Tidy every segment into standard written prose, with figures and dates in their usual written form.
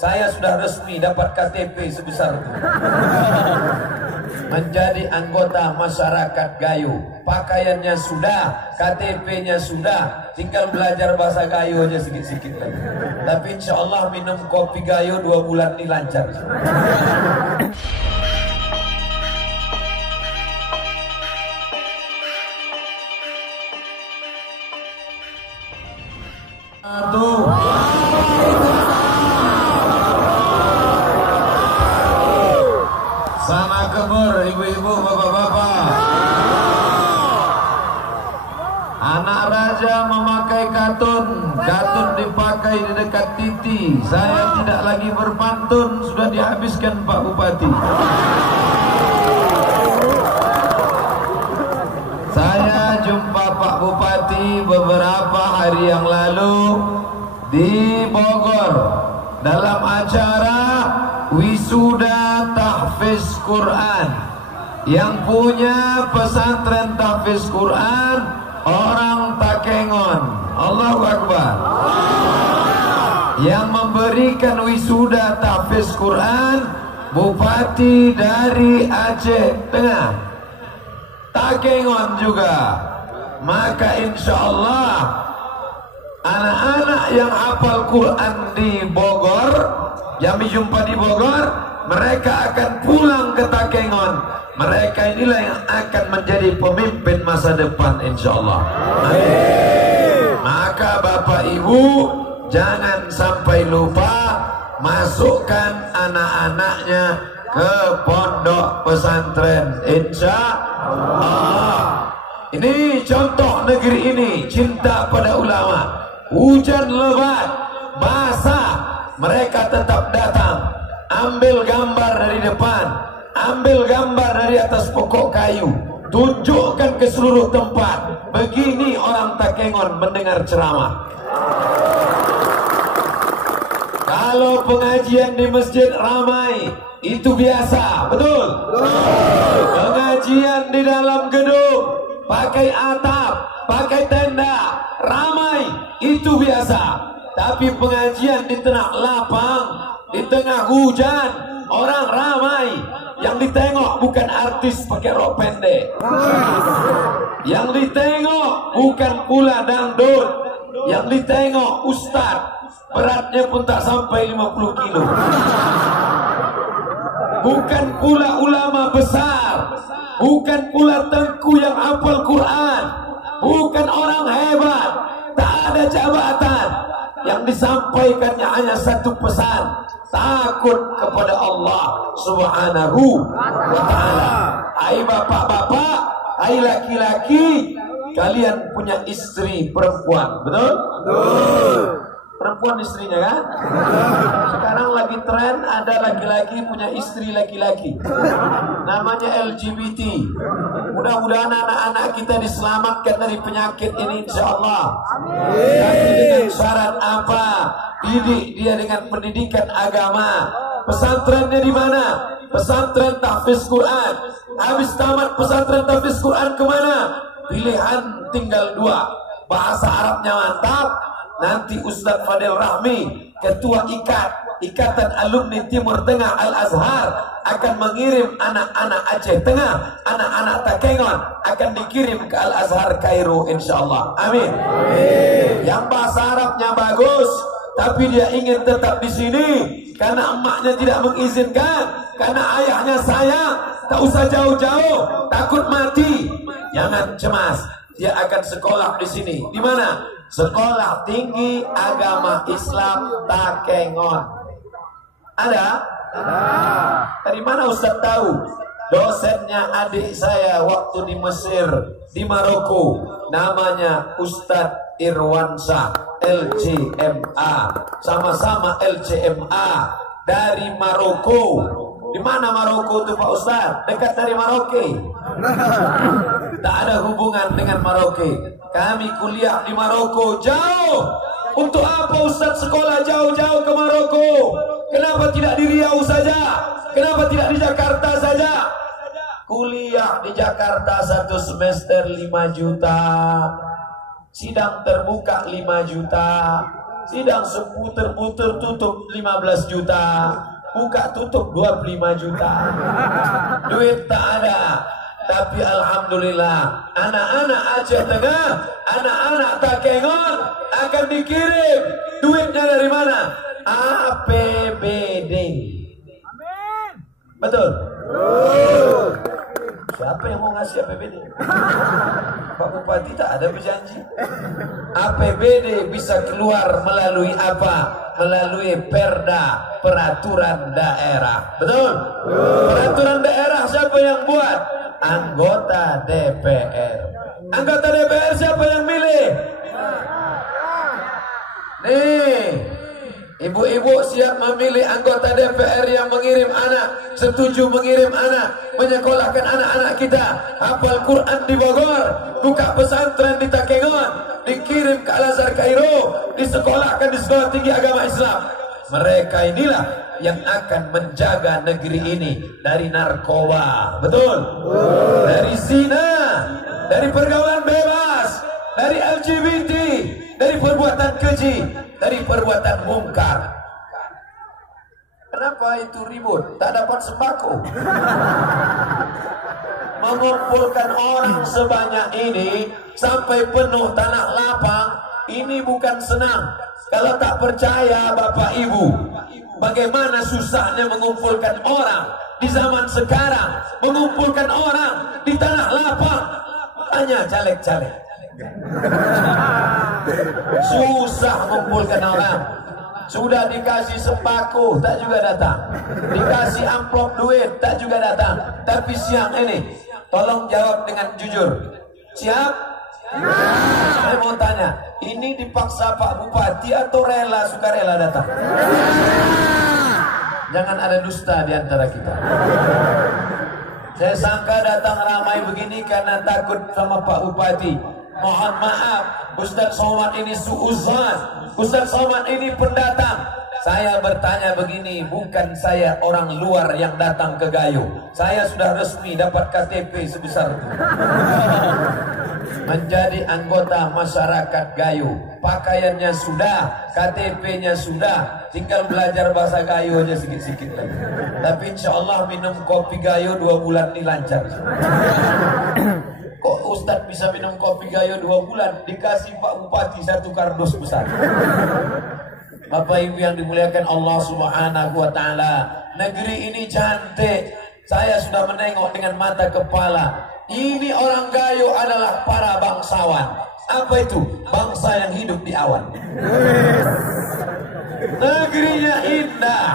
saya sudah resmi dapat KTP sebesar itu. Menjadi anggota masyarakat Gayo. Pakaiannya sudah, KTP-nya sudah, tinggal belajar bahasa Gayo aja sedikit-sedikit lagi. Tapi insya Allah minum kopi Gayo 2 bulan ini lancar. Sana kemur ibu-ibu, bapak-bapak. Anak raja memakai katun, katun dipakai di dekat titi. Saya tidak lagi berpantun, sudah dihabiskan Pak Bupati. Saya jumpa Pak Bupati beberapa hari yang lalu di Bogor dalam acara wisuda tahfiz Quran. Yang punya pesantren tahfiz Quran orang Takengon. Allahu Akbar. Yang memberikan wisuda tahfiz Quran bupati dari Aceh Tengah, Takengon juga. Maka insya Allah anak-anak yang hafal Quran di Bogor, yang dijumpa di Bogor, mereka akan pulang ke Takengon. Mereka inilah yang akan menjadi pemimpin masa depan insya Allah. Maka Bapak Ibu jangan sampai lupa masukkan anak-anaknya ke pondok pesantren insya Allah. Ini contoh negeri ini cinta pada ulama. Hujan lebat, basah, mereka tetap datang. Ambil gambar dari depan, ambil gambar dari atas pokok kayu, tunjukkan ke seluruh tempat. Begini orang Takengon mendengar ceramah. Kalau pengajian di masjid ramai, itu biasa, betul? Pengajian di dalam gedung, pakai atap, pakai tenda, ramai, itu biasa. Tapi pengajian di tengah lapang, di tengah hujan, orang ramai, yang ditengok bukan artis pakai rok pendek, yang ditengok bukan pula dangdut, yang ditengok ustaz, beratnya pun tak sampai 50 kilo. Bukan pula ulama besar, bukan pula tengku yang hafal Quran, bukan orang hebat, tak ada jabatan. Yang disampaikannya hanya satu pesan, takut kepada Allah Subhanahu wa ta'ala. Hai bapak-bapak, hai laki-laki, kalian punya istri perempuan, betul? Betul. Perempuan istrinya kan? Sekarang lagi tren ada laki-laki punya istri laki-laki. Namanya LGBT. Mudah-mudahan anak-anak kita diselamatkan dari penyakit ini insya Allah. Tapi dengan syarat apa? Didik dia dengan pendidikan agama. Pesantrennya di mana? Pesantren tahfiz Quran. Habis tamat pesantren tahfiz Quran kemana? Pilihan tinggal 2. Bahasa Arabnya mantap. Nanti Ustadz Fadil Rahmi, Ketua Ikatan Alumni Timur Tengah Al-Azhar, akan mengirim anak-anak Aceh Tengah, anak-anak Takengon akan dikirim ke Al-Azhar Kairo insyaallah. Amin. Yang bahasa Arabnya bagus tapi dia ingin tetap di sini karena emaknya tidak mengizinkan, karena ayahnya sayang, tak usah jauh-jauh, takut mati. Jangan cemas, dia akan sekolah di sini. Di mana? Sekolah Tinggi Agama Islam Takengon. Ada? Ada. Dari mana Ustaz tahu? Dosennya adik saya waktu di Mesir, di Maroko. Namanya Ustadz Irwansyah, LCMA. Sama-sama LCMA dari Maroko. Di mana Maroko itu Pak Ustaz? Dekat dari Maroke. Tak ada hubungan dengan Maroke. Kami kuliah di Maroko jauh. Untuk apa Ustaz sekolah jauh-jauh ke Maroko? Kenapa tidak di Riau saja? Kenapa tidak di Jakarta saja? Kuliah di Jakarta 1 semester 5 juta. Sidang terbuka 5 juta. sidang seputer-puter tutup 15 juta, buka tutup 25 juta. Duit tak ada. Tapi alhamdulillah, anak-anak Aceh Tengah, anak-anak Takengon akan dikirim. Duitnya dari mana? APBD. Amin. Betul? Siapa yang mau ngasih APBD? Pak Bupati tak ada berjanji. APBD bisa keluar melalui apa? Melalui perda, peraturan daerah. Betul? Peraturan daerah siapa yang buat? Anggota DPR. Anggota DPR siapa yang milih? Nih, ibu-ibu siap memilih anggota DPR yang mengirim anak, setuju mengirim anak, menyekolahkan anak-anak kita hafal Quran di Bogor, buka pesantren di Takengon, dikirim ke Al-Azhar Kairo, disekolahkan di sekolah tinggi agama Islam. Mereka inilah yang akan menjaga negeri ini dari narkoba, betul? Dari zina, dari pergaulan bebas, dari LGBT, dari perbuatan keji, dari perbuatan mungkar. Kenapa itu ribut? Tak dapat sembako. Mengumpulkan orang sebanyak ini sampai penuh tanah lapang, ini bukan senang. Kalau tak percaya Bapak Ibu, bagaimana susahnya mengumpulkan orang di zaman sekarang, mengumpulkan orang di tanah lapang. Tanya caleg-caleg. Susah mengumpulkan orang. Sudah dikasih sembako, tak juga datang. Dikasih amplop duit, tak juga datang. Tapi siang ini, tolong jawab dengan jujur. Siap? Saya mau tanya, ini dipaksa Pak Bupati atau rela sukarela datang? Jangan ada dusta di antara kita. Saya sangka datang ramai begini karena takut sama Pak Bupati. Mohon maaf, Ustaz Somad ini suuzan. Ustaz Somad ini pendatang. Saya bertanya begini, bukan saya orang luar yang datang ke Gayo. Saya sudah resmi dapat KTP sebesar itu. Menjadi anggota masyarakat Gayo. Pakaiannya sudah, KTP-nya sudah, tinggal belajar bahasa Gayo aja sikit-sikit lagi. Tapi insya Allah minum kopi Gayo 2 bulan ini lancar. Kok Ustadz bisa minum kopi Gayo 2 bulan, dikasih Pak Bupati 1 kardus besar. Bapak Ibu yang dimuliakan Allah Subhanahu wa Ta'ala, negeri ini cantik. Saya sudah menengok dengan mata kepala. Ini orang Gayo adalah para bangsawan. Apa itu? Bangsa yang hidup di awan. Negerinya indah,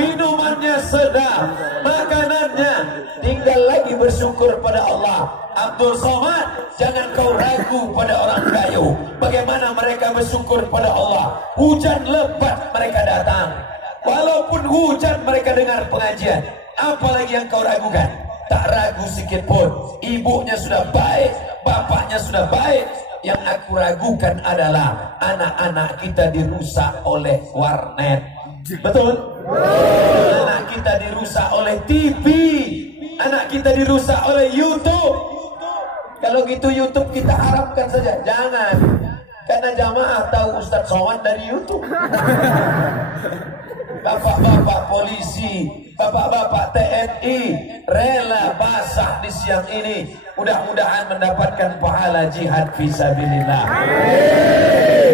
minumannya sedap, makanannya. Tinggal lagi bersyukur pada Allah. Abdul Somad, jangan kau ragu pada orang Gayo. Bagaimana mereka bersyukur pada Allah. Hujan lebat mereka datang. Walaupun hujan mereka dengar pengajian. Apalagi yang kau ragukan? Tak ragu sedikit pun. Ibunya sudah baik, bapaknya sudah baik. Yang aku ragukan adalah anak-anak kita dirusak oleh warnet. Betul? Anak kita dirusak oleh TV. Anak kita dirusak oleh YouTube. Kalau gitu YouTube kita harapkan saja. Jangan. Karena jamaah tahu Ustaz Somad dari YouTube. Bapak-bapak polisi, bapak-bapak TNI rela basah di siang ini. Mudah-mudahan mendapatkan pahala jihad fisabilillah.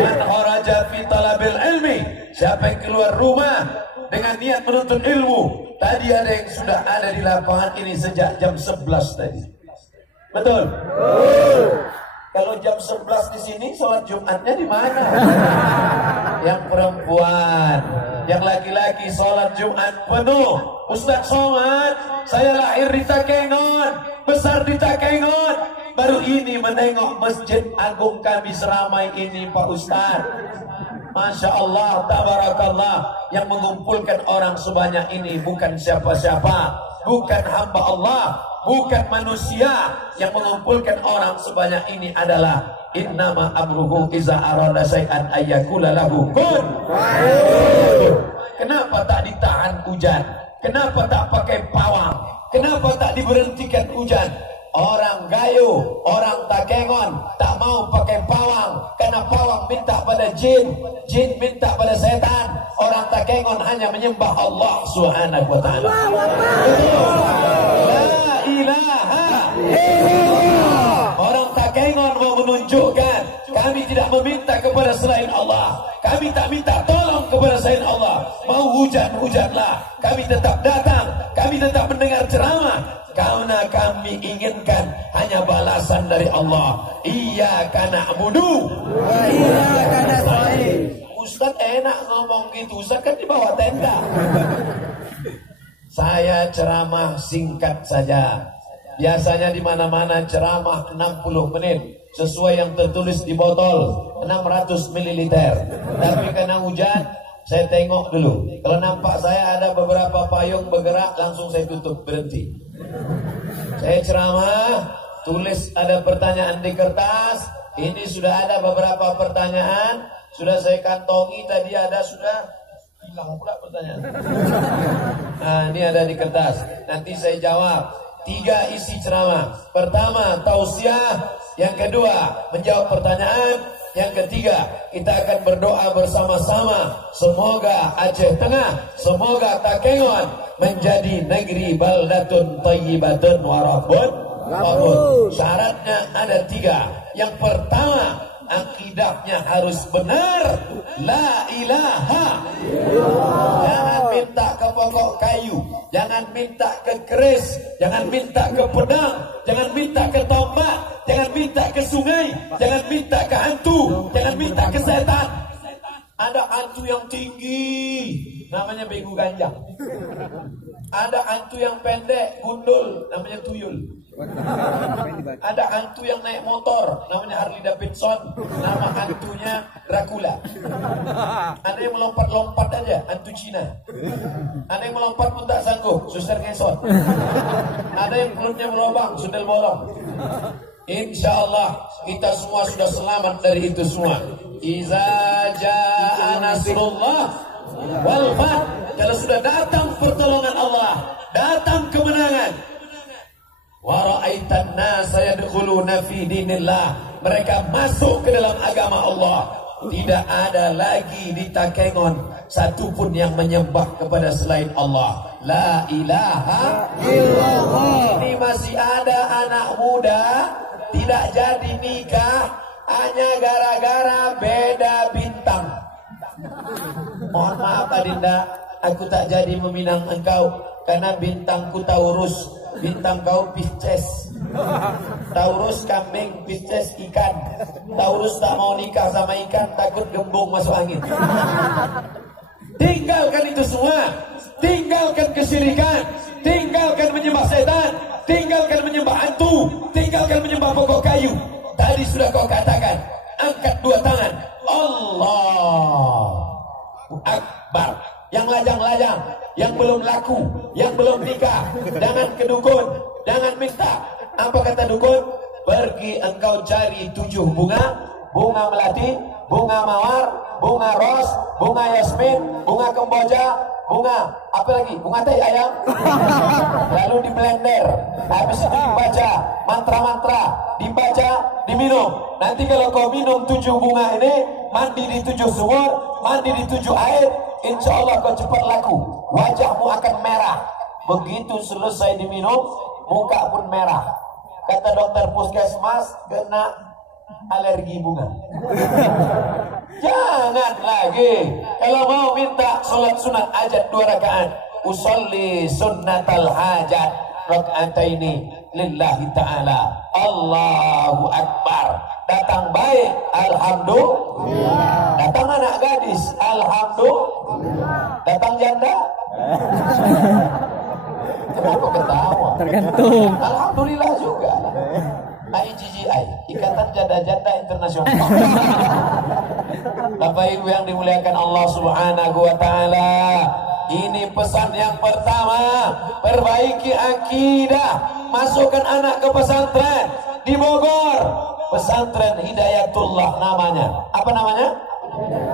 Man kharaja fi talabil ilmi, siapa yang keluar rumah dengan niat menuntut ilmu. Tadi ada yang sudah ada di lapangan ini sejak jam 11 tadi. Betul? Kalau jam 11 di sini, sholat Jumatnya di mana? Yang perempuan, yang laki-laki sholat Jumat penuh. Ustaz Somad, saya lahir di Takengon, besar di Takengon. Baru ini menengok Masjid Agung kami seramai ini Pak Ustaz. Masya Allah, tabarakallah. Yang mengumpulkan orang sebanyak ini bukan siapa-siapa, bukan hamba Allah, bukan manusia. Yang mengumpulkan orang sebanyak ini adalah innama amruhu iza arada syai'an ayyakula lahu kun. Kenapa tak ditahan hujan? Kenapa tak pakai pawang? Kenapa tak diberhentikan hujan? Orang Gayo, orang Takengon tak mau pakai pawang karena pawang minta pada jin, jin minta pada setan. Orang Takengon hanya menyembah Allah Subhanahu wa taala. La ilaha illallah. Orang Takengon mau menunjukkan kami tidak meminta kepada selain Allah. Kami tak minta tolong kepada selain Allah. Mau hujan, hujanlah. Kami tetap datang. Kami tetap mendengar ceramah. Karena kami inginkan hanya balasan dari Allah. Iyyaka na'budu wa iyyaka nasta'in. Ustaz enak ngomong gitu. Ustaz kan di bawah tenda. Saya ceramah singkat saja. Biasanya di mana-mana ceramah 60 menit. Sesuai yang tertulis di botol 600 ml. Tapi karena hujan, saya tengok dulu. Kalau nampak saya ada beberapa payung bergerak, langsung saya tutup, berhenti. Saya ceramah, tulis ada pertanyaan di kertas. Ini sudah ada beberapa pertanyaan, sudah saya kantongi tadi ada, sudah hilang pula pertanyaan. Nah, ini ada di kertas. Nanti saya jawab. 3 isi ceramah. Pertama, tausiah. Yang kedua, menjawab pertanyaan. Yang ketiga, kita akan berdoa bersama-sama. Semoga Aceh Tengah, semoga Takengon menjadi negeri baldatun thayyibatun wa rabbun ghafur. Syaratnya ada 3. Yang pertama, akidahnya harus benar. La ilaha illallah. Jangan minta ke pokok kayu, jangan minta ke keris, jangan minta ke pedang, jangan minta ke tombak, jangan minta ke sungai, jangan minta ke hantu, jangan minta ke setan. Ada hantu yang tinggi, namanya begu ganjang. Ada hantu yang pendek, gundul, namanya tuyul. Ada hantu yang naik motor, namanya Harley Davidson, nama hantunya Dracula. Ada yang melompat-lompat aja, hantu Cina. Ada yang melompat pun tak sanggup, Suster Ngesot. Ada yang perutnya berlubang, sundel bolong. Insya Allah kita semua sudah selamat dari itu semua. Iza jaa nasrullah wal fath. Kalau sudah datang pertolongan Allah, datang kemenangan. Wa ra'aitan nasa yadkhuluna fi dinillah. Mereka masuk ke dalam agama Allah. Tidak ada lagi di Takengon satupun yang menyembah kepada selain Allah. La ilaha illallah. Ini masih ada anak muda tidak jadi nikah hanya gara-gara beda bintang. Mohon maaf Adinda, aku tak jadi meminang engkau karena bintangku Taurus, bintang kau Pisces. Taurus kambing, Pisces ikan. Taurus tak mau nikah sama ikan, takut gembung masuk angin. Tinggalkan itu semua. Tinggalkan kesyirikan, tinggalkan menyembah setan, tinggalkan menyembah hantu, tinggalkan menyembah pokok kayu. Tadi sudah kau katakan, angkat 2 tangan. Allahu Akbar. Yang lajang-lajang, yang belum laku, yang belum nikah, jangan ke dukun, jangan minta. Apa kata dukun? Pergi engkau cari 7 bunga, bunga melati, bunga mawar, bunga ros, bunga yasmin, bunga kemboja, bunga apa lagi? Bunga teh ayam. Lalu di blender. Habis itu dibaca mantra-mantra, dibaca, diminum. Nanti kalau kau minum 7 bunga ini, mandi di 7 sumur, mandi di 7 air, insya Allah kau cepat laku. Wajahmu akan merah. Begitu selesai diminum, muka pun merah. Kata dokter puskesmas, kena alergi bunga. Jangan lagi. Kalau mau minta sholat sunat hajat 2 rakaat, usolli sunnatal hajat raka'ataini lillahi ta'ala. Allahu Akbar. Datang baik, alhamdulillah. Datang anak gadis, alhamdulillah. Datang janda. Kenapa ketawa? Tergantung. Alhamdulillah juga. IGGI, Ikatan Janda-Janda Internasional. Bapak Ibu yang dimuliakan Allah Subhanahu wa taala, ini pesan yang pertama, perbaiki akidah, masukkan anak ke pesantren di Bogor. Pesantren Hidayatullah namanya. Apa namanya?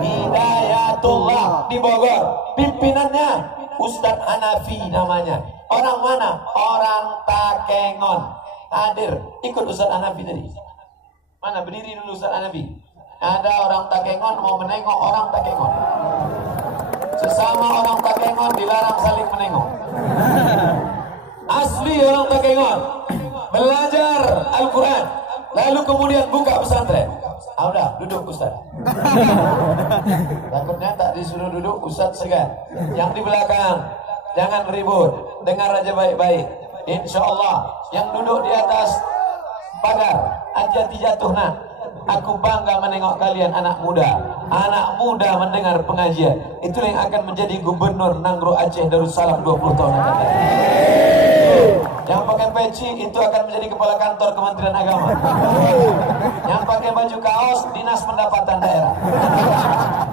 Hidayatullah di Bogor. Pimpinannya Ustadz Hanafi namanya. Orang mana? Orang Takengon. hadir ikut Ustaz Hanafi tadi. Mana berdiri dulu Ustaz Hanafi? Ada orang Takengon mau menengok orang Takengon. Sesama orang Takengon dilarang saling menengok. Asli orang Takengon belajar Al-Quran, lalu kemudian buka pesantren. Udah duduk Ustaz. Takutnya tak disuruh duduk, Ustaz segan. Yang di belakang jangan ribut, dengar aja baik-baik. Insya Allah yang duduk di atas pagar hati-hati jatuh nak. Aku bangga menengok kalian anak muda mendengar pengajian. Itu yang akan menjadi gubernur Nangro Aceh Darussalam 20 tahun akan datang. Yang pakai peci itu akan menjadi kepala kantor Kementerian Agama. Yang pakai baju kaos Dinas Pendapatan Daerah.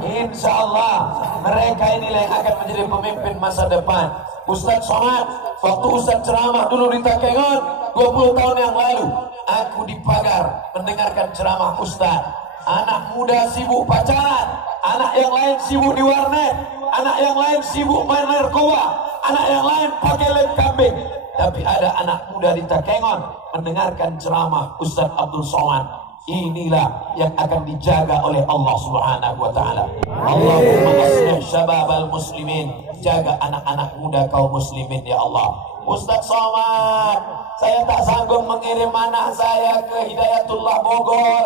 Insya Allah mereka inilah yang akan menjadi pemimpin masa depan. Ustaz Somad, waktu Ustaz ceramah dulu di Takengon 20 tahun yang lalu, aku di pagar mendengarkan ceramah Ustaz. Anak muda sibuk pacaran, anak yang lain sibuk di warnet, anak yang lain sibuk main narkoba, anak yang lain pakai lem kambing. Tapi ada anak muda di Takengon mendengarkan ceramah Ustaz Abdul Somad. Inilah yang akan dijaga oleh Allah Subhanahu wa taala. Allahumma aslih syababal muslimin, jaga anak-anak muda kaum muslimin ya Allah. Ustaz Somad, saya tak sanggup mengirim anak saya ke Hidayatullah Bogor.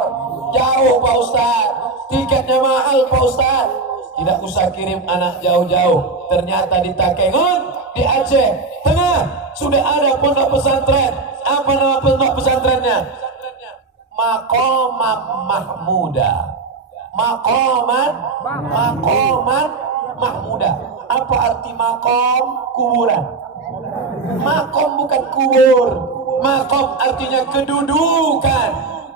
Jauh Pak Ustaz, tiketnya mahal Pak Ustaz. Tidak usah kirim anak jauh-jauh. Ternyata di Takengon, di Aceh Tengah sudah ada pondok pesantren. Apa nama pondok pesantrennya? Maqaman Mahmuda. Maqaman Mahmuda. Apa arti maqam? Kuburan. Maqam bukan kubur. Maqam artinya kedudukan.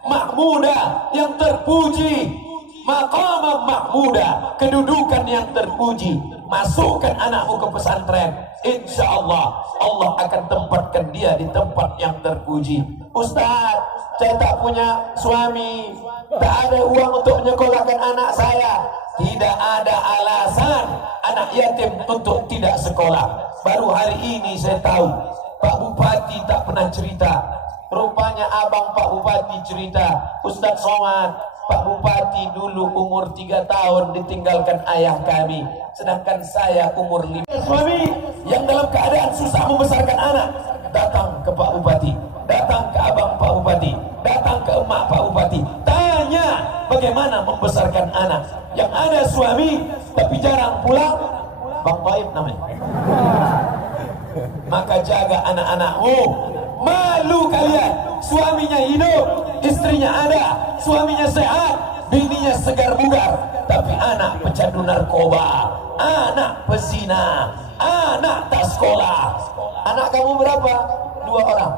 Mahmuda yang terpuji. Maqaman Mahmuda, kedudukan yang terpuji. Masukkan anakmu ke pesantren, insya Allah Allah akan tempatkan dia di tempat yang terpuji. Ustaz, saya tak punya suami, tak ada uang untuk menyekolahkan anak saya. Tidak ada alasan anak yatim untuk tidak sekolah. Baru hari ini saya tahu Pak Bupati tak pernah cerita. Rupanya abang Pak Bupati cerita, Ustaz Somad, Pak Bupati dulu umur 3 tahun ditinggalkan ayah kami, sedangkan saya umur 5. Suami yang dalam keadaan susah membesarkan anak datang ke Pak Bupati, datang ke abang Pak Bupati, datang ke emak Pak Bupati, tanya bagaimana membesarkan anak. Yang ada suami tapi jarang pulang, Bang Baib namanya. Maka jaga anak-anakmu. Malu kalian, suaminya hidup, istrinya ada, suaminya sehat, bininya segar bugar, tapi anak pecandu narkoba, anak pezina, anak tak sekolah. Anak kamu berapa? 2 orang.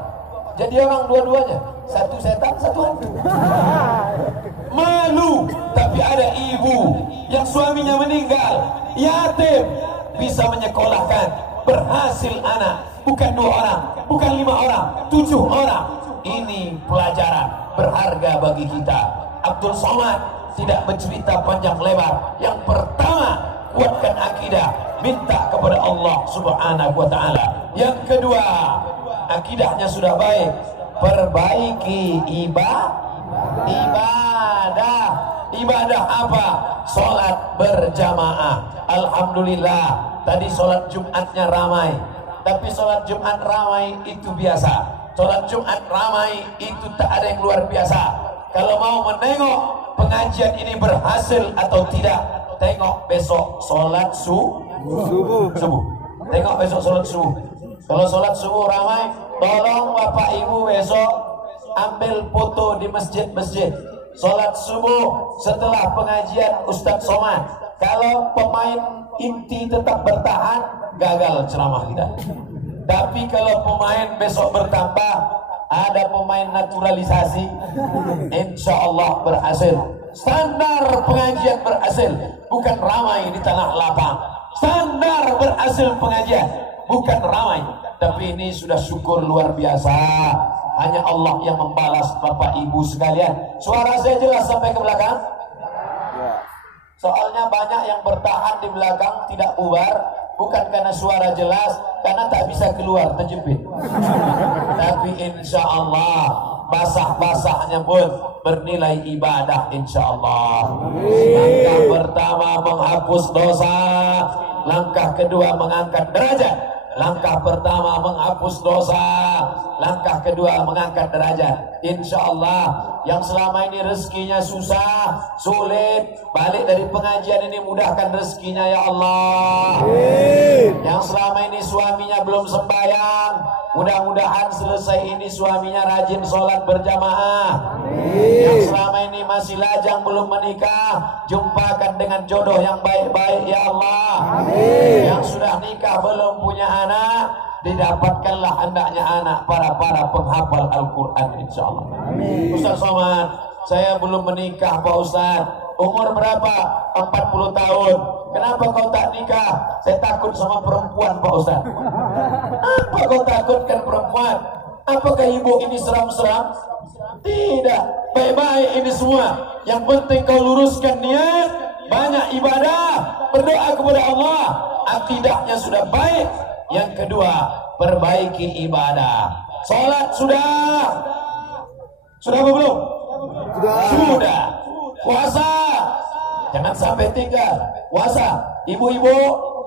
Jadi orang dua-duanya, satu setan, satu hantu. Malu, tapi ada ibu yang suaminya meninggal, yatim, bisa menyekolahkan, berhasil anak. Bukan 2 orang, bukan 5 orang, 7 orang. Ini pelajaran berharga bagi kita. Abdul Somad tidak bercerita panjang lebar. Yang pertama, kuatkan akidah, minta kepada Allah Subhanahu wa taala. Yang kedua, akidahnya sudah baik, perbaiki ibadah. Ibadah apa? Salat berjamaah. Alhamdulillah, tadi salat Jumatnya ramai. Tapi sholat Jumat ramai itu biasa. Sholat Jumat ramai itu tak ada yang luar biasa. Kalau mau menengok pengajian ini berhasil atau tidak, tengok besok sholat subuh. Tengok besok sholat subuh. Kalau sholat subuh ramai, tolong Bapak Ibu besok ambil foto di masjid-masjid. Sholat subuh setelah pengajian Ustadz Somad. Kalau pemain inti tetap bertahan, gagal ceramah kita. Tapi kalau pemain besok bertambah, ada pemain naturalisasi, insya Allah berhasil. Standar pengajian berhasil, bukan ramai di tanah lapang. Standar berhasil pengajian, bukan ramai. Tapi ini sudah syukur luar biasa. Hanya Allah yang membalas Bapak Ibu sekalian. Suara saya jelas sampai ke belakang? Soalnya banyak yang bertahan di belakang tidak bubar. bukan karena suara jelas, karena tak bisa keluar, terjepit. Tapi insya Allah basah-basahnya pun bernilai ibadah insya Allah. Langkah pertama menghapus dosa, langkah kedua mengangkat derajat. Langkah pertama menghapus dosa, langkah kedua mengangkat derajat. Insya Allah yang selama ini rezekinya susah, sulit, balik dari pengajian ini mudahkan rezekinya ya Allah. Yang selama ini suaminya belum sembahyang, mudah-mudahan selesai ini suaminya rajin sholat berjamaah. Yang selama ini masih lajang belum menikah, jumpakan dengan jodoh yang baik-baik ya Allah. Yang sudah nikah belum punya anak, didapatkanlah hendaknya anak para penghafal Al-Quran insyaAllah. Ustaz Somad, saya belum menikah Pak Ustaz. Umur berapa? 40 tahun. Kenapa kau tak nikah? Saya takut sama perempuan Pak Ustaz. Apa kau takutkan perempuan? Apakah ibu ini seram-seram? Tidak, baik-baik ini semua. Yang penting kau luruskan niat, banyak ibadah, berdoa kepada Allah, akidahnya sudah baik. Yang kedua, perbaiki ibadah. Salat sudah apa belum? Sudah. Puasa, jangan sampai tinggal puasa. Ibu-ibu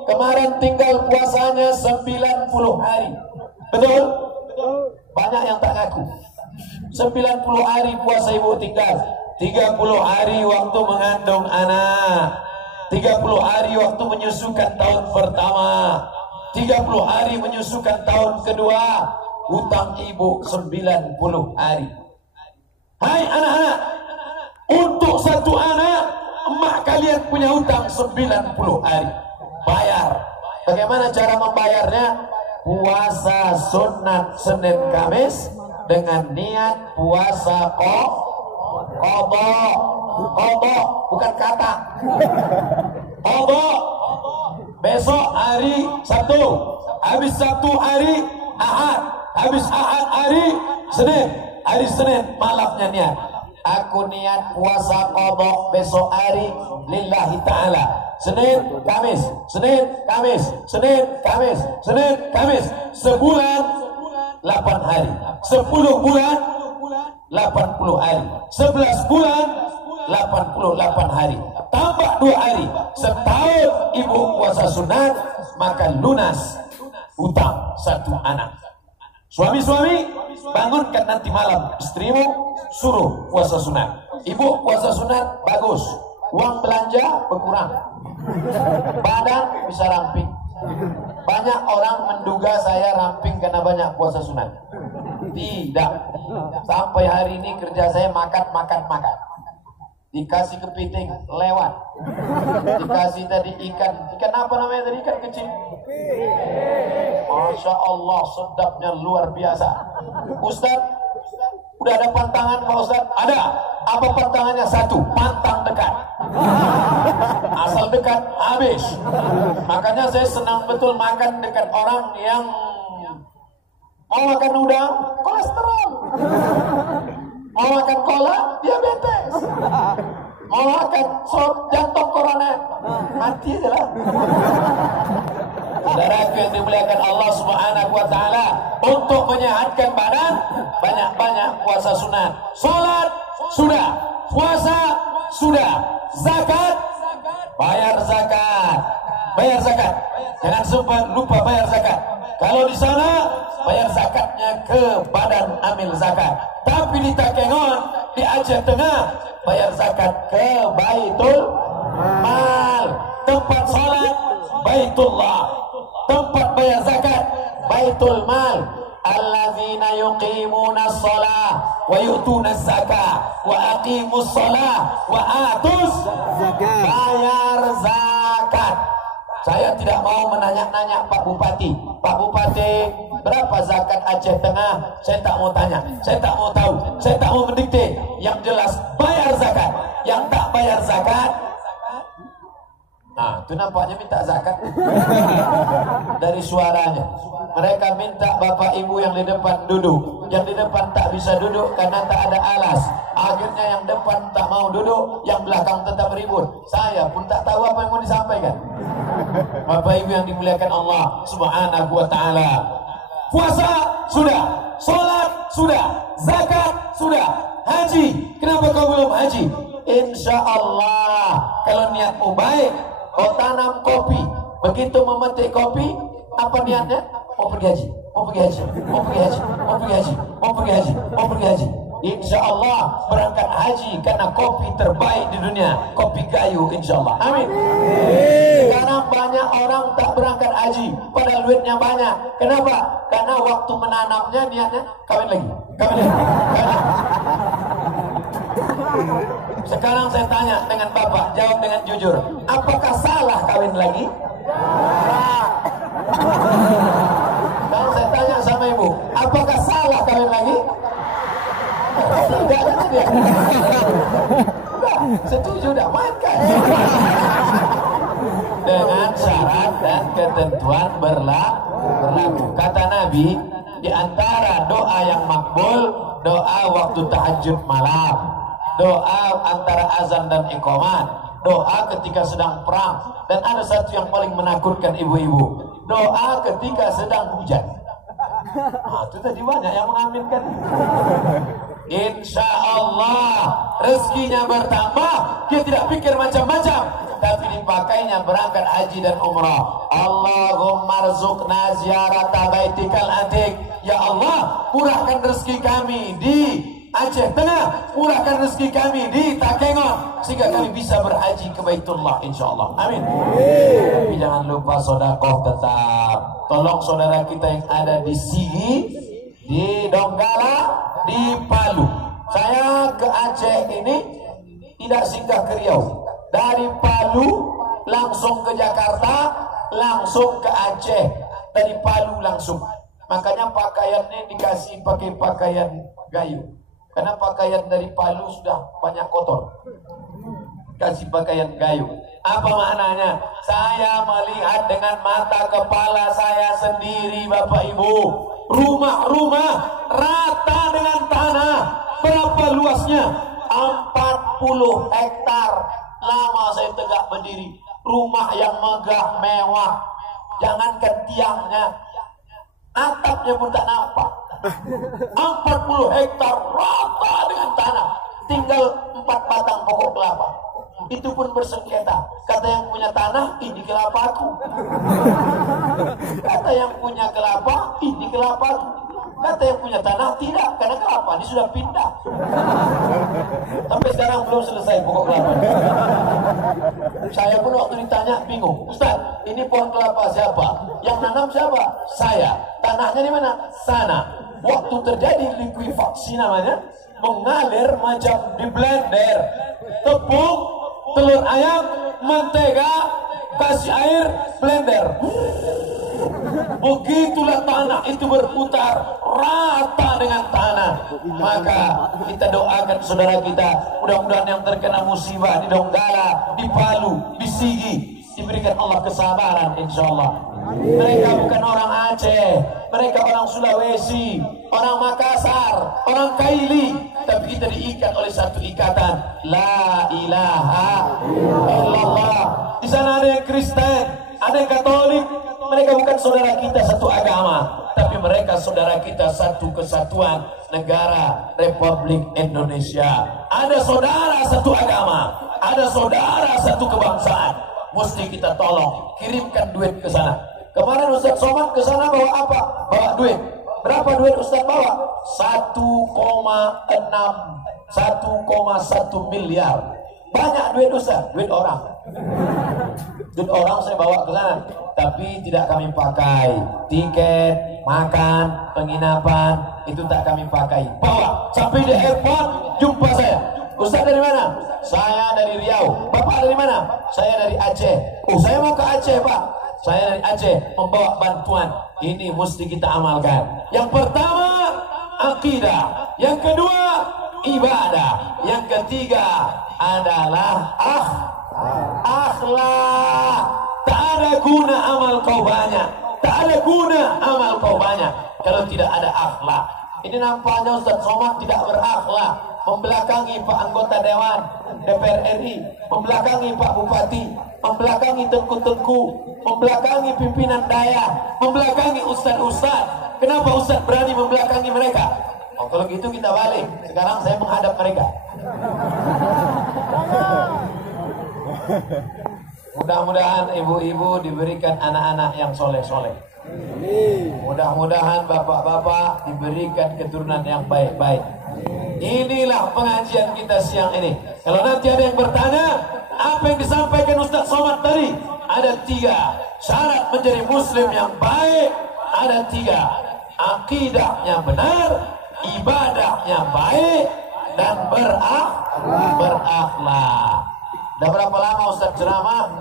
kemarin tinggal puasanya 90 hari. Betul? Banyak yang tak ngaku. 90 hari puasa ibu tinggal. 30 hari waktu mengandung anak, 30 hari waktu menyusukan tahun pertama, 30 hari menyusukan tahun kedua. Hutang ibu 90 hari. Hai anak-anak, untuk satu anak emak kalian punya hutang 90 hari. Bayar. Bagaimana cara membayarnya? Puasa sunat Senin Kamis dengan niat puasa kodok, bukan kata. Kodok. Besok hari Sabtu, habis Sabtu hari Ahad, habis Ahad hari Senin, hari Senin malamnya niat. Aku niat puasa kodok besok hari lillahi ta'ala. Senin, Kamis, Senin, Kamis, Senin, Kamis, Senin, Kamis. Sebulan 8 hari, 10 bulan 80 hari, 11 bulan 88 hari, tambah 2 hari, setahun ibu puasa sunat, maka lunas hutang satu anak. Suami-suami, bangunkan nanti malam istrimu, suruh puasa sunat. Ibu puasa sunat bagus, uang belanja berkurang, badan bisa ramping. Banyak orang menduga saya ramping karena banyak puasa sunat. Tidak. Sampai hari ini kerja saya makan. Dikasih kepiting lewat. Dikasih tadi ikan apa namanya tadi, ikan kecil. Masya Allah, sedapnya luar biasa. Ustaz, udah ada pantangan Pak Ustaz? Ada. Apa pantangannya? Satu, pantang dekat. Asal dekat habis. Makanya saya senang betul makan dekat orang yang mau makan udang, kolesterol. Mau makan cola, diabetes. Mau makan sop, jantung koroner, mati aja lah. Saudaraku yang dimuliakan Allah Subhanahu wa Ta'ala, untuk menyehatkan badan, banyak-banyak puasa sunat. Salat sudah, puasa sudah, zakat, bayar zakat. Jangan sempat lupa bayar zakat. Kalau di sana bayar zakatnya ke badan amil zakat. Tapi di Takengon, di Aceh Tengah, bayar zakat ke Baitul Mal. Tempat salat Baitullah, tempat bayar zakat Baitul Mal. Alladzina yuqimuna shalah wa yu'tuna zakah wa aqimus shalah wa atuz zakat. Bayar zakat. Saya tidak mau menanya-nanya Pak Bupati. Pak Bupati, berapa zakat Aceh Tengah? Saya tak mau tanya, saya tak mau tahu, saya tak mau mendikte. Yang jelas bayar zakat. Yang tak bayar zakat, nah itu nampaknya minta zakat dari suaranya. Mereka minta bapak ibu yang di depan duduk. Yang di depan tak bisa duduk karena tak ada alas. Akhirnya yang depan tak mau duduk, yang belakang tetap ribut. Saya pun tak tahu apa yang mau disampaikan. Bapak ibu yang dimuliakan Allah Subhanahu wa ta'ala. Puasa sudah, sholat sudah, zakat sudah, haji. Kenapa kau belum haji? Insya Allah kalau niatmu baik, kau tanam kopi. Begitu memetik kopi, apa niatnya? Mau pergi haji, mau pergi haji, mau pergi haji, mau pergi haji, mau pergi haji, mau pergi haji. Insya Allah berangkat haji karena kopi terbaik di dunia, kopi Gayo, insya Allah. Amin. Sekarang banyak orang tak berangkat haji, padahal duitnya banyak. Kenapa? Karena waktu menanamnya niatnya kawin lagi, kawin lagi, kawin lagi. Sekarang saya tanya dengan bapak, jawab dengan jujur. Apakah salah kawin lagi? Kalau saya tanya sama ibu, apakah salah kawin lagi? Tidak, tidak. Setuju, dah makan. Dengan syarat dan ketentuan berlaku. Kata Nabi, di antara doa yang makbul, doa waktu tahajud malam, doa antara azan dan iqamat, doa ketika sedang perang, dan ada satu yang paling menakutkan ibu-ibu, doa ketika sedang hujan. Nah, itu tadi banyak yang mengaminkan. Insya Allah rezekinya bertambah, dia tidak pikir macam-macam, tapi dipakainya berangkat haji dan umrah. Allahumma rzuqna ziyarata baitikal atiq. Ya Allah, murahkan rezeki kami di Aceh Tengah, murahkan rezeki kami di Takengon, sehingga kami bisa berhaji ke Baitullah, insyaallah. Amin. Tapi jangan lupa sedekah tetap. Tolong saudara kita yang ada di Sigi, di Donggala, di Palu. Saya ke Aceh ini tidak singgah ke Riau. Dari Palu langsung ke Jakarta, langsung ke Aceh. Dari Palu langsung. Makanya pakaiannya dikasih pakai pakaian Gayo. Karena pakaian dari Palu sudah banyak kotor. Kasih pakaian Gayo. Apa maknanya? Saya melihat dengan mata kepala saya sendiri, Bapak Ibu. Rumah-rumah rata dengan tanah. Berapa luasnya? 40 hektar. Lama saya tegak berdiri. Rumah yang megah, mewah. Jangankan tiangnya, atapnya pun tak nampak. 40 hektar rata dengan tanah. Tinggal 4 batang pokok kelapa. Itu pun bersengketa. Kata yang punya tanah, ini kelapaku. Kata yang punya kelapa, ini kelapaku. Kata yang punya tanah, tidak, karena kelapa ini sudah pindah. Sampai sekarang belum selesai pokok kelapa. Saya pun waktu ditanya bingung. Ustaz, ini pohon kelapa siapa? Yang nanam siapa? Saya. Tanahnya di mana? Sana. Waktu terjadi likuifaksi namanya, mengalir macam di blender. Tepung, telur ayam, mentega, kasih air, blender. Begitulah tanah itu berputar rata dengan tanah. Maka kita doakan saudara kita, mudah-mudahan yang terkena musibah di Donggala, di Palu, di Sigi, diberikan Allah kesabaran, insyaallah. Mereka bukan orang Aceh, mereka orang Sulawesi, orang Makassar, orang Kaili, tapi kita diikat oleh satu ikatan, la ilaha illallah. Di sana ada yang Kristen, ada yang Katolik. Mereka bukan saudara kita satu agama, tapi mereka saudara kita satu kesatuan negara Republik Indonesia. Ada saudara satu agama, ada saudara satu kebangsaan. Mesti kita tolong, kirimkan duit ke sana. Kemarin Ustaz Somad ke sana bawa apa? Bawa duit. Berapa duit Ustaz bawa? 1,1 miliar. Banyak duit Ustaz, duit orang. Duit orang saya bawa ke sana, tapi tidak kami pakai. Tiket, makan, penginapan, itu tak kami pakai. Bawa sampai di airport, jumpa saya. Ustaz dari mana? Saya dari Riau. Bapak dari mana? Saya dari Aceh. Oh, saya mau ke Aceh, Pak. Saya dari Aceh membawa bantuan. Ini mesti kita amalkan. Yang pertama, akidah. Yang kedua, ibadah. Yang ketiga adalah akhlak. Tak ada guna amal kau banyak Tak ada guna amal kau banyak kalau tidak ada akhlak. Ini nampaknya Ustaz Somad tidak berakhlak, membelakangi Pak anggota Dewan DPR RI, membelakangi Pak Bupati, membelakangi tengku-tengku, membelakangi pimpinan daya, membelakangi ustaz-ustaz. Kenapa Ustaz berani membelakangi mereka? Oh, kalau gitu kita balik. Sekarang saya menghadap mereka. Mudah-mudahan ibu-ibu diberikan anak-anak yang soleh-soleh. Mudah-mudahan bapak-bapak diberikan keturunan yang baik-baik. Inilah pengajian kita siang ini. Kalau nanti ada yang bertanya, apa yang disampaikan Ustaz Somad tadi? Ada 3 syarat menjadi muslim yang baik. Ada 3, akidahnya benar, ibadahnya baik, dan berakhlak. Dah berapa lama Ustaz ceramah?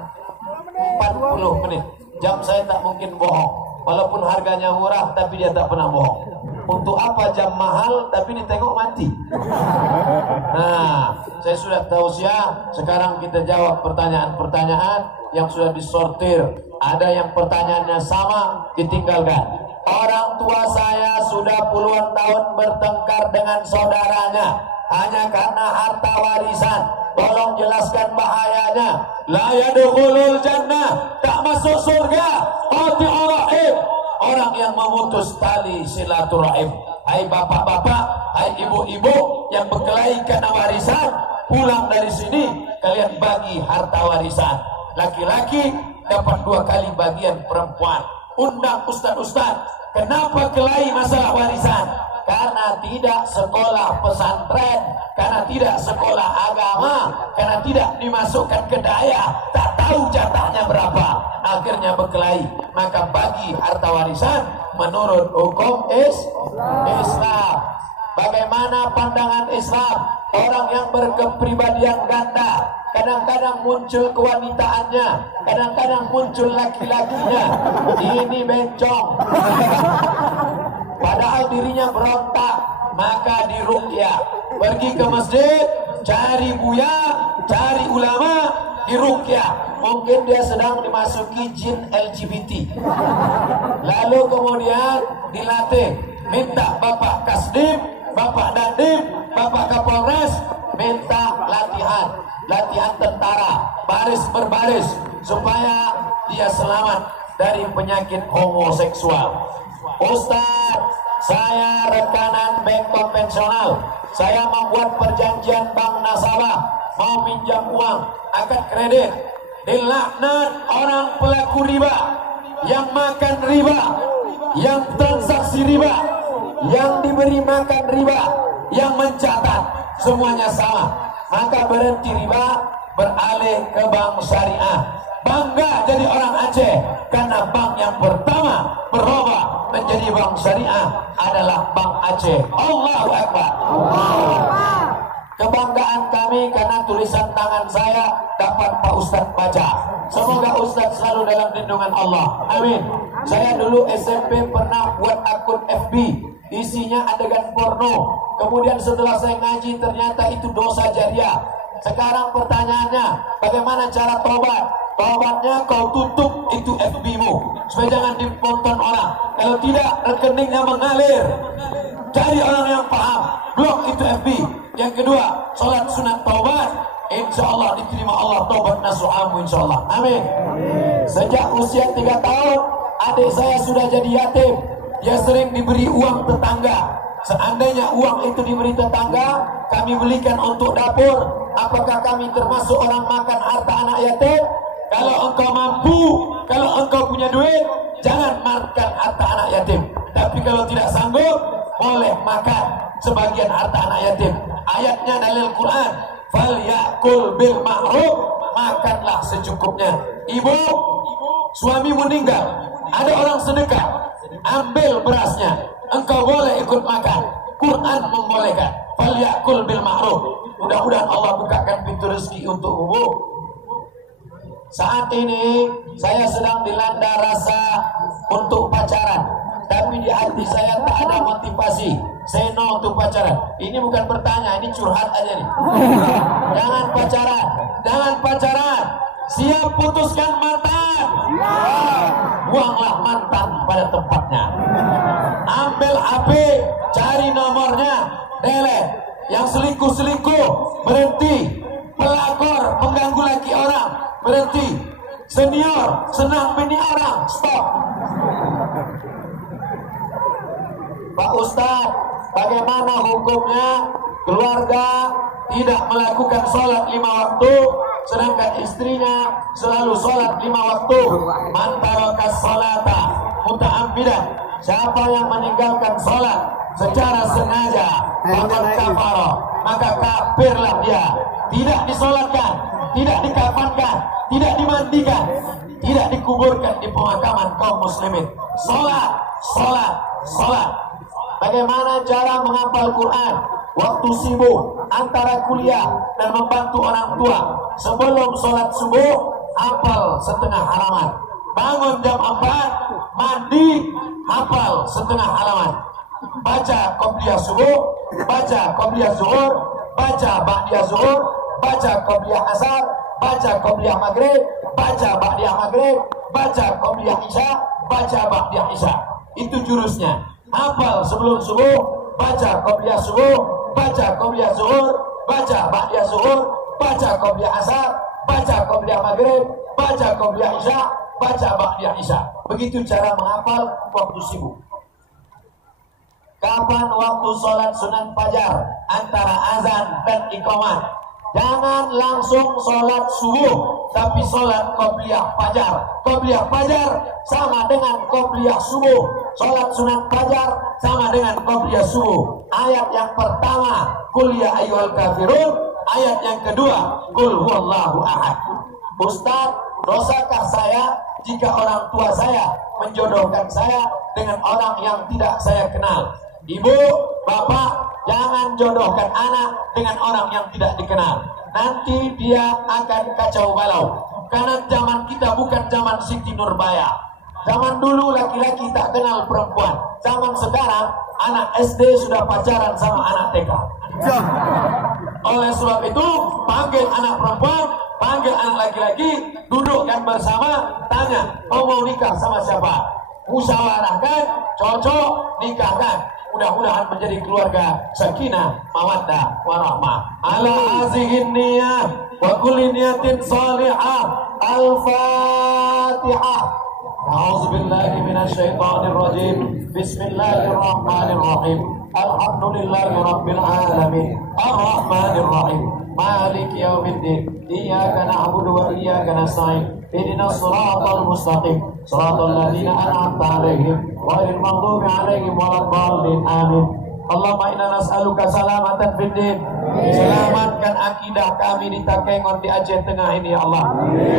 40 menit. Jam saya tak mungkin bohong. Walaupun harganya murah, tapi dia tak pernah bohong. Untuk apa jam mahal, tapi ditengok mati? Nah, saya sudah tausiah. Sekarang kita jawab pertanyaan-pertanyaan yang sudah disortir. Ada yang pertanyaannya sama, ditinggalkan. Orang tua saya sudah puluhan tahun bertengkar dengan saudaranya hanya karena harta warisan. Tolong jelaskan bahayanya. La yadkhulul jannah, tak masuk surga. Qati'ur rahim, orang yang memutus tali silaturahim. Hai bapak-bapak, hai ibu-ibu yang berkelahi karena warisan, pulang dari sini kalian bagi harta warisan. Laki-laki dapat 2 kali bagian perempuan. Undang ustaz-ustaz, kenapa kelahi masalah warisan? Karena tidak sekolah pesantren, karena tidak sekolah agama, karena tidak dimasukkan ke daya, tak tahu jatahnya berapa, akhirnya berkelahi. Maka bagi harta warisan menurut hukum Islam. Bagaimana pandangan Islam? Orang yang berkepribadian ganda, kadang-kadang muncul kewanitaannya, kadang-kadang muncul laki-lakinya. Ini bencong. Padahal dirinya berontak, maka diruqyah. Pergi ke masjid, cari buya, cari ulama, diruqyah. Mungkin dia sedang dimasuki jin LGBT. Lalu kemudian dilatih, minta Bapak Kasdim, Bapak Dandim, Bapak Kapolres, minta latihan tentara, baris berbaris, supaya dia selamat dari penyakit homoseksual. Ustaz, saya rekanan bank konvensional. Saya membuat perjanjian bank nasabah, mau pinjam uang, akad kredit. Dilaknat orang pelaku riba, yang makan riba, yang transaksi riba, yang diberi makan riba, yang mencatat, semuanya sama. Maka berhenti riba, beralih ke bank syariah. Bangga jadi orang Aceh, karena bank yang pertama berubah menjadi bank syariah adalah Bank Aceh. Allahu Akbar. Kebanggaan kami karena tulisan tangan saya dapat Pak Ustadz baca. Semoga Ustadz selalu dalam lindungan Allah. Amin. Saya dulu SMP pernah buat akun FB, isinya adegan porno. Kemudian setelah saya ngaji ternyata itu dosa jariah. Sekarang pertanyaannya, bagaimana cara tobat? Tobatnya kau tutup itu FB-mu supaya jangan ditonton orang. Kalau tidak, rekeningnya mengalir. Cari orang yang paham, blok itu FB. Yang kedua, sholat sunat taubat, insya Allah diterima Allah taubat nasuhamu insya Allah. Amin. Sejak usia 3 tahun, adik saya sudah jadi yatim. Dia sering diberi uang tetangga. Seandainya uang itu diberi tetangga, kami belikan untuk dapur. Apakah kami termasuk orang makan harta anak yatim? Kalau engkau mampu, kalau engkau punya duit, jangan makan harta anak yatim. Tapi kalau tidak sanggup, boleh makan sebagian harta anak yatim. Ayatnya dalil Quran, falyakul bil ma'ruf, makanlah secukupnya. Ibu, suami meninggal, ada orang sedekah, ambil berasnya, engkau boleh ikut makan. Quran membolehkan, falyakul bil ma'ruf. Mudah-mudahan Allah bukakan pintu rezeki untuk ibu. Saat ini saya sedang dilanda rasa untuk pacaran, tapi di hati saya tak ada motivasi. Say no untuk pacaran. Ini bukan bertanya, ini curhat aja nih. Jangan pacaran, jangan pacaran. Siap putuskan mantan. Buanglah mantan. pada tempatnya. Ambil HP, cari nomornya, delete. Yang selingkuh-selingkuh berhenti. Pelakor mengganggu laki orang berhenti. Senior senang bini orang stop. Pak Ustadz, bagaimana hukumnya keluarga tidak melakukan sholat 5 waktu, sedangkan istrinya selalu sholat 5 waktu? Man tarakas sholata muta'ammidan, siapa yang meninggalkan sholat secara sengaja, faqad kafara, maka kafirlah dia. Tidak disolatkan, tidak dikafankan, tidak dimandikan, tidak dikuburkan di pemakaman kaum muslimin. Sholat, sholat, sholat. Bagaimana cara menghafal Quran waktu sibuk antara kuliah dan membantu orang tua? Sebelum sholat subuh, hafal setengah halaman. Bangun jam 4, mandi, hafal setengah halaman. Baca qobliyah subuh, baca qobliyah zuhur, baca ba'diyah zuhur, baca qobliyah asar, baca qobliyah maghrib, baca ba'diyah maghrib, baca qobliyah isya, baca ba'diyah isya. Itu jurusnya. Hafal sebelum subuh, baca qobliyah subuh, baca qobliyah zuhur, baca ba'diyah zuhur, baca qobliyah asar, baca qobliyah maghrib, baca qobliyah isya, baca ba'diyah isya. Begitu cara menghafal waktu sibuk. Kapan waktu sholat sunan fajar antara azan dan iqamah? Jangan langsung sholat subuh, tapi sholat qobliyah fajar. Qobliyah fajar sama dengan qobliyah subuh. Sholat sunat fajar sama dengan qobliyah subuh. Ayat yang pertama, qul ya ayyuhal kafirun. Ayat yang kedua, qul huwallahu ahad. Ustaz, dosakah saya jika orang tua saya menjodohkan saya dengan orang yang tidak saya kenal? Ibu, bapak, jangan jodohkan anak dengan orang yang tidak dikenal. Nanti dia akan kacau balau. Karena zaman kita bukan zaman Siti Nurbaya. Zaman dulu laki-laki tak kenal perempuan. Zaman sekarang anak SD sudah pacaran sama anak TK. Oleh sebab itu, panggil anak perempuan, panggil anak laki-laki, dudukkan bersama, tanya, kau mau nikah sama siapa? Musyawarahkan, cocok, nikahkan. Mudah-mudahan menjadi keluarga sakinah, mawaddah, warahmah. Ala hazihin niyah wa kulli niyatin salihah. Al-Fatihah. A'udzubillahi minasyaitonir rajim. Bismillahirrahmanirrahim. Alhamdulillahi rabbil alamin. Ar-Rahmanir Rahim. Maliki yaumiddin. Iyyaka na'budu wa iyyaka nasta'in. Ihdinas siratal mustaqim. Siratal ladzina an'amta 'alaihim ghairil maghdubi 'alaihim waladdallin. Amin. Allahumma inna nas'aluka salamatan fid din. Selamatkan akidah kami di Takengon, di Aceh Tengah ini ya Allah.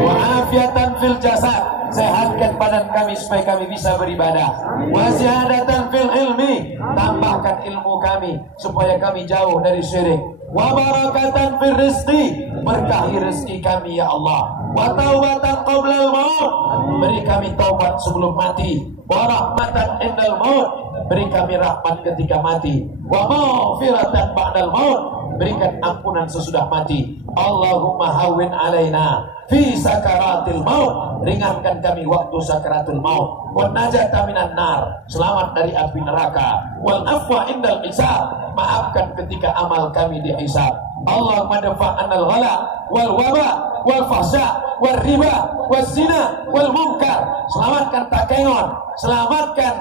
Wa afiatan fil jasad. Sehatkan badan kami supaya kami bisa beribadah. Wa ziyadatan fil ilmi. Tambahkan ilmu kami supaya kami jauh dari syirik. Wa barakatan fil rizqi. Berkahi rezeki kami ya Allah. Wa taubatan qablal maut. Beri kami taubat sebelum mati. Wa rahmatan indal maut. Beri kami rahmat ketika mati. Wa maghfiratan ba'dal maut. Berikan ampunan sesudah mati. Allahumma hawwin alaina fi sakaratil maut. Ringankan kami waktu sakaratul maut. Wa najata minan nar. Selamat dari api neraka. Wal afwa indal hisab. Maafkan ketika amal kami dihisab. Allahumma dafa'anal ghala wal waba wal fahsya wal riba wal zina wal munkar. Selamatkan Takengon, selamatkan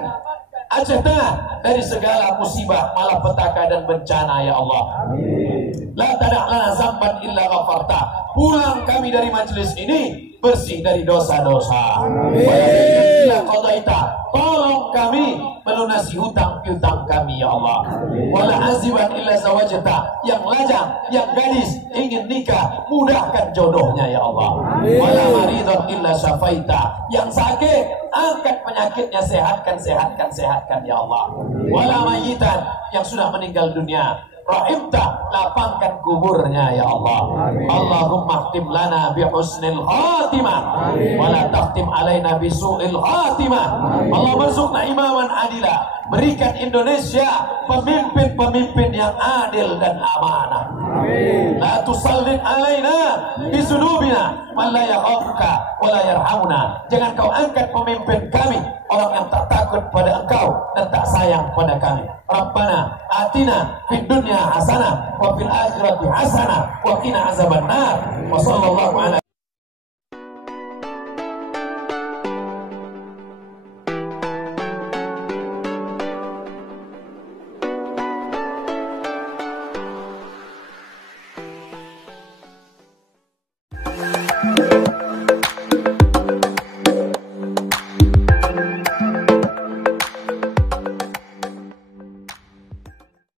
Aceh Tengah dari segala musibah, malapetaka dan bencana ya Allah. La tada' lana zamban illa ghafarta. Pulang kami dari majelis ini bersih dari dosa-dosa. Tolong kami melunasi hutang-piutang kami ya Allah. Wala aziban illa zawajata. Yang lajang, yang gadis ingin nikah, mudahkan jodohnya ya Allah. Wala maridan illa syafaita. Yang sakit, angkat penyakitnya, sehatkan ya Allah. Wala mayitan, yang sudah meninggal dunia, rahimta, lapangkan kuburnya ya Allah. Allahumma khtim lana bi husnil khatimah wa la takhtim alaina bi su'il khatimah. Allah berzuqna imaman adila. Berikan Indonesia pemimpin-pemimpin yang adil dan amanah. La tusallit alaina bisudubina man la yakhafuka wa la yarhamuna. Jangan kau angkat pemimpin kami orang yang tak takut pada engkau dan tak sayang pada kami. Rabbana atina fid dunya hasanah wa fil akhirati hasanah wa qina azabannar. Wa sallallahu ala